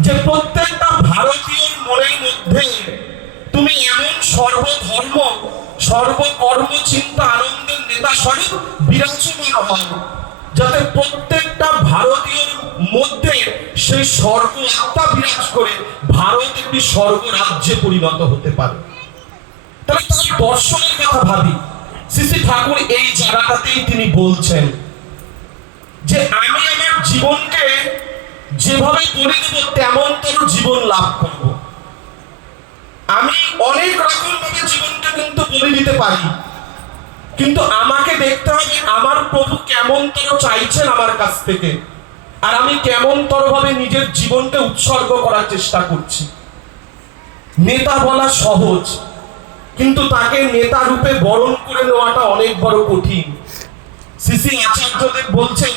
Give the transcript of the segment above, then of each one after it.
যে প্রত্যেকটা ভারতীয়র মনের মধ্যে তুমি এমন সর্বধর্ম, সর্বকর্ম, চিন্তা, আনন্দের নেতা স্বরূপ বিরাজমান হয়, যাতে প্রত্যেকটা ভারতীয়র মধ্যে সেই স্বর্গ আত্মা বিরাজ করে ভারত একটি স্বর্গ রাজ্যে পরিণত হতে পারে। তাহলে তার দর্শনের কথা ভাবি। শ্রী ঠাকুর এই জায়গাটাতেই তিনি বলছেন যে, আমি আমার জীবনকে যেভাবে করে দেব তেমন তোর জীবন লাভ করব। আমি অনেক রকম ভাবে জীবনকে কিন্তু বলে দিতে পারি। কিন্তু আমাকে দেখতে হবে আমার প্রভু কেমন তর চাইছেন আমার কাছ থেকে। আর আমি কেমন তর ভাবে নিজের জীবনকে উৎসর্গ করার চেষ্টা করছি। নেতা বলা সহজ, কিন্তু তাকে নেতা রূপে বরণ করে নেওয়াটা অনেক বড় কঠিন। শ্রী আচার্যদেব বলছেন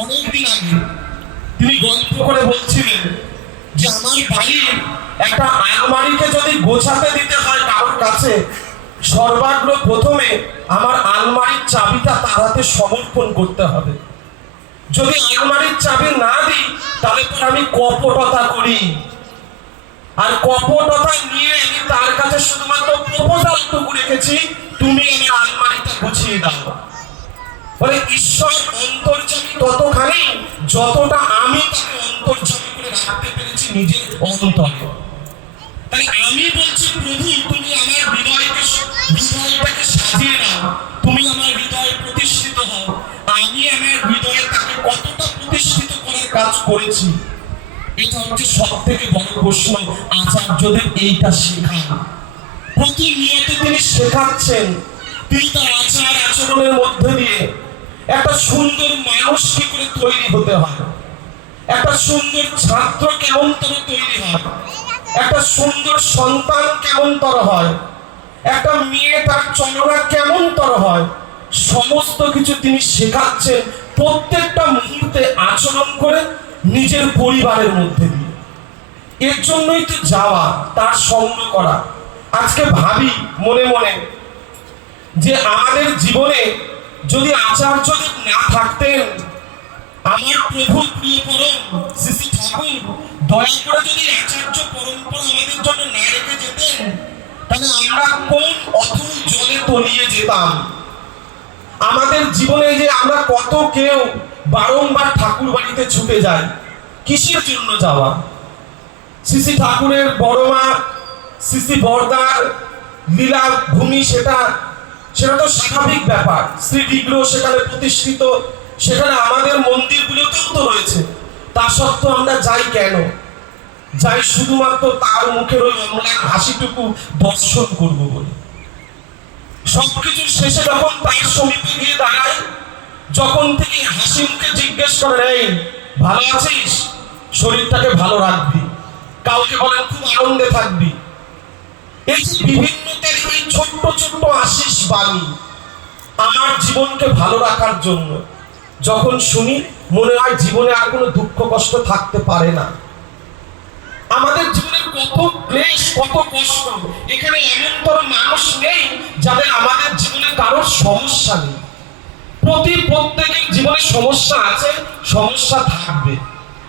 অনেকদিন আগে তিনি গল্প করে বলছিলেন যে আমার বাড়ির একটা আলমারিকে যদি গোছাতে দিতে হয় কারোর কাছে, সর্বাগ্র প্রথমে আমার আলমারির চাবিটা তার হাতে সমর্পণ করতে হবে। যদি আলমারির চাবি না দিই, তাহলে তো আমি কপটতা করি। আর কপটতা নিয়ে আমি তার কাছে শুধুমাত্র প্রপোজালটুকু রেখেছি, তুমি আমার আলমারিটা গুছিয়ে দাও। বলে, ঈশ্বর অন্তর্যামী ততখানি, যতটা অন্তরে তাই আমি বলছি, প্রভু, তুমি আমার হৃদয়কে হৃদয়টাকে সাজিয়ে নাও। তুমি আমার হৃদয়ে প্রতিষ্ঠিত হও। আমি আমার হৃদয়ে তাকে কতটা প্রতিষ্ঠিত করার কাজ করেছি, এটা হচ্ছে সব থেকে বড় প্রশ্ন। আচার্যদের এইটা শেখা প্রতিনিয়ত তিনি শেখাচ্ছেন, তিনি তার আচার আচরণের মধ্যে দিয়ে একটা সুন্দর মানুষ কি করে তৈরি হতে হয়। একটা সুন্দর ছাত্র কেমন তর তৈরি হয়? একটা সুন্দর সন্তান কেমন তর হয়? একটা মেয়ে তার চলনা কেমন তর হয়? সমস্ত কিছু তিনি শেখাচ্ছেন প্রত্যেকটা মুহূর্তে আচরণ করে নিজের পরিবারের মধ্যে দিয়ে। এর জন্যই তো যাওয়া, তার সঙ্গ করা। আজকে ভাবি মনে মনে যে আমাদের জীবনে যদি আচার্যদেব না থাকতেন আমার প্রভু প্রিয় পরম শ্রী ঠাকুর দয়া করে যদি আচার্য পরম্পরা আমাদের জন্য না রেখে যেতেন, তাহলে আমরা কোন অথল জলে তলিয়ে যেতাম? আমাদের জীবনে যে আমরা কত কেউ বারংবার ঠাকুর বাড়িতে ছুটে যাই, কিসের জন্য যাওয়া? শ্রী ঠাকুরের বড় মা শ্রী বর্দার লীলা ভূমি সেটা সেটা তো স্বাভাবিক ব্যাপার। শ্রী বিগ্রহ সেখানে প্রতিষ্ঠিত। সেখানে আমাদের মন্দিরগুলোতেও তো রয়েছে। তা সত্ত্বেও আমরা যাই কেন? যাই শুধুমাত্র তার মুখের ওই অম্লান হাসিটুকু দর্শন করব বলে। সবকিছুর শেষে যখন তার সমীপে গিয়ে দাঁড়াই, যখন থেকে হাসি মুখে জিজ্ঞেস করে, এই, ভালো আছিস? শরীরটাকে ভালো রাখবি। কাউকে বলেন খুব আনন্দে থাকবি। এই যে বিভিন্নতার এই ছোট্ট ছোট্ট আশিস বাণী আমার জীবনকে ভালো রাখার জন্য যখন শুনি, মনে হয় জীবনে আর কোনো দুঃখ কষ্ট থাকতে পারে না। আমাদের জীবনের কত ক্লেশ, কত কষ্ট। এখানে এমন কোনো মানুষ নেই যাদের আমাদের জীবনে কারোর সমস্যা নেই। প্রতি প্রত্যেকের জীবনে সমস্যা আছে, সমস্যা থাকবে।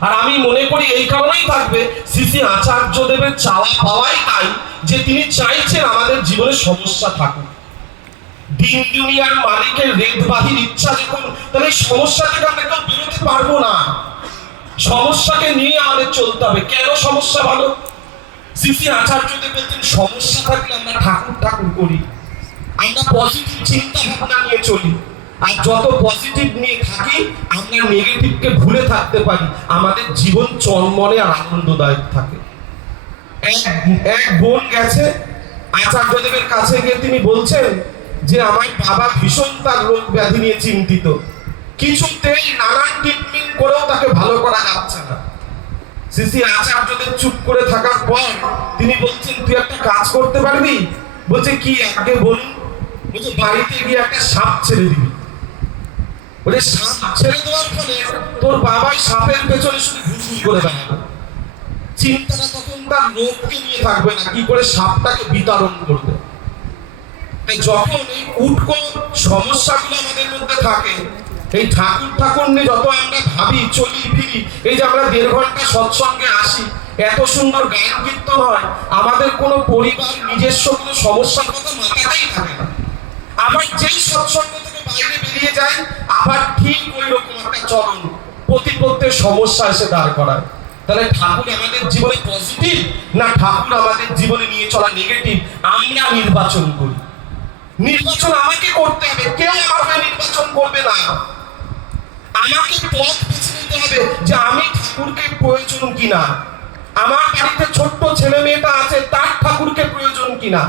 আর আমি মনে করি এই কারণেই থাকবে, শ্রী শ্রী আচার্য দেবের চাওয়া পাওয়াই তাই যে তিনি চাইছেন আমাদের জীবনে সমস্যা থাকুক। দিন দুনিয়ার মালিকের রেদবাহির ইচ্ছা যখন, তাহলে সমস্যা থেকে আমরা কেউ বেরোতে পারব না। সমস্যাকে নিয়ে আমাদের চলতে হবে। কেন সমস্যা ভালো? শ্রী আচার্যদেব বলতেন, সমস্যা থাকলে আমরা ঠাকুর ঠাকুর করি। আমরা পজিটিভ চিন্তা ভাবনা নিয়ে চলি। আর যত পজিটিভ নিয়ে থাকি, আমরা নেগেটিভকে ভুলে থাকতে পারি। আমাদের জীবন চন্মনে আর আনন্দদায়ক থাকে। এক এক বোন গেছে, আচার্যদেবের কাছে গিয়ে তিনি বলছেন যে আমার বাবা ভীষণ তার রোগ ব্যাধি নিয়ে চিন্তিত। কিছুতেই নানান ট্রিটমেন্ট করেও তাকে ভালো করা যাচ্ছে না। শ্রী আচার্যদেব চুপ করে থাকার পর তিনি বলছেন, তুই একটা কাজ করতে পারবি? বলছে, কি, আগে বলুন। বলছে, বাড়িতে গিয়ে একটা সাপ ছেড়ে দিবি। বলে, সাপ ছেড়ে দেওয়ার ফলে তোর বাবাই সাপের পেছনে শুধু ঘুরঘুর করে বেড়াবে। চিন্তাটা তখন তার রোগকে নিয়ে থাকবে না, কি করে সাপটাকে বিতরণ করবে? তাই যখন এই উটকো সমস্যাগুলো আমাদের মধ্যে থাকে, এই ঠাকুর ঠাকুর নিয়ে যত আমরা ভাবি, চলি, ফিরি, এই যে আমরা দেড় ঘণ্টা সৎসঙ্গে আসি, এত সুন্দর গান কীর্তন হয়, আমাদের কোনো পরিবার, নিজস্ব কোনো সমস্যার কথা মাথাতেই থাকে না। আবার যেই সৎসঙ্গ থেকে বাইরে বেরিয়ে যায় আবার ঠিক ওই রকম একটা চরণ, প্রতিপত্তের সমস্যা এসে দাঁড় করায়। তাহলে ঠাকুর আমাদের জীবনে পজিটিভ না ঠাকুর আমাদের জীবনে নিয়ে চলা নেগেটিভ আমরা নির্বাচন করি। নির্বাচন আমাকে করতে হবে। কেউ আমার নির্বাচন করবে না। আমাকে পথ বেছে নিতে হবে যে আমি ঠাকুরকে প্রয়োজন কিনা। আমার বাড়িতে ছোট্ট ছেলে মেয়েটা আছে, তার ঠাকুরকে প্রয়োজন কিনা।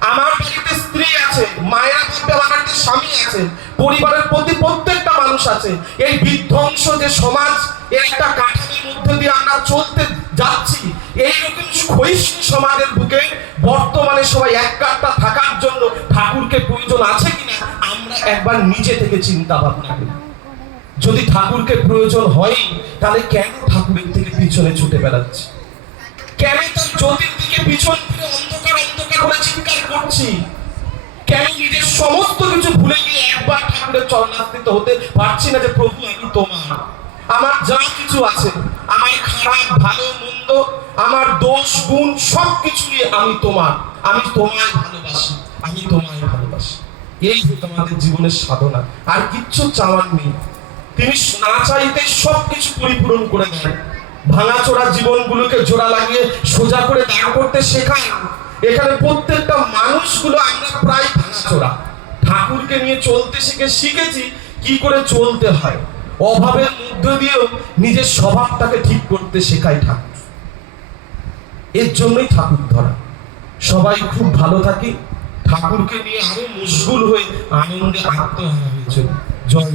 আমার বাড়িতে স্ত্রী আছে, মায়েরা ভাববে আমার বাড়িতে স্বামী আছে, পরিবারের প্রতি প্রত্যেকটা মানুষ আছে। এই বিধ্বংস যে সমাজ এর একটা কাঠামোর মধ্যে দিয়ে আমরা চলতে যাচ্ছি এইরকম ক্ষয়িষ্ণু সমাজের বুকে বর্তমানে সবাই এক কাটটা থাকার জন্য ঠাকুরকে প্রয়োজন আছে কিনা, আমরা একবার নিজে থেকে চিন্তা ভাবনা করি। যদি ঠাকুরকে প্রয়োজন হয়, তাহলে কেন ঠাকুরের থেকে পিছনে ছুটে বেড়াচ্ছি? কেন তার জ্যোতির দিকে পিছন ফিরে অন্ধকার অন্ধকার করে চিৎকার করছি? কেন নিজের সমস্ত কিছু ভুলে গিয়ে একবার ঠাকুরের চরণাস্তিত হতে পারছি না যে প্রভু আমি তোমার? আমার যা কিছু আছে আমার খারাপ, ভালো, মন্দ, আমার দোষ, গুণ সব কিছু আমি তোমার, আমি তোমায় ভালোবাসি, আমি তোমায় ভালোবাসি। এই হতো আমাদের জীবনের সাধনা, আর কিচ্ছু চাওয়ার নেই। তিনি না চাইতে সবকিছু পরিপূরণ করে দেন। ভাঙাচোরা জীবনগুলোকে জোড়া লাগিয়ে সোজা করে দাঁড় করতে শেখান এখানে প্রত্যেকটা মানুষগুলো আমরা প্রায় ভাঙাচোরা। ঠাকুরকে নিয়ে চলতে শিখে শিখেছি, কি করে চলতে হয়। অভাবের মধ্য দিয়েও নিজের স্বভাবটাকে ঠিক করতে শেখাই ঠাকুর। এর জন্যই ঠাকুর ধরা। সবাই খুব ভালো থাকি, ঠাকুরকে নিয়ে আরও মুশগুল হয়ে আনন্দে আত্মহারা হয়েছে জয়।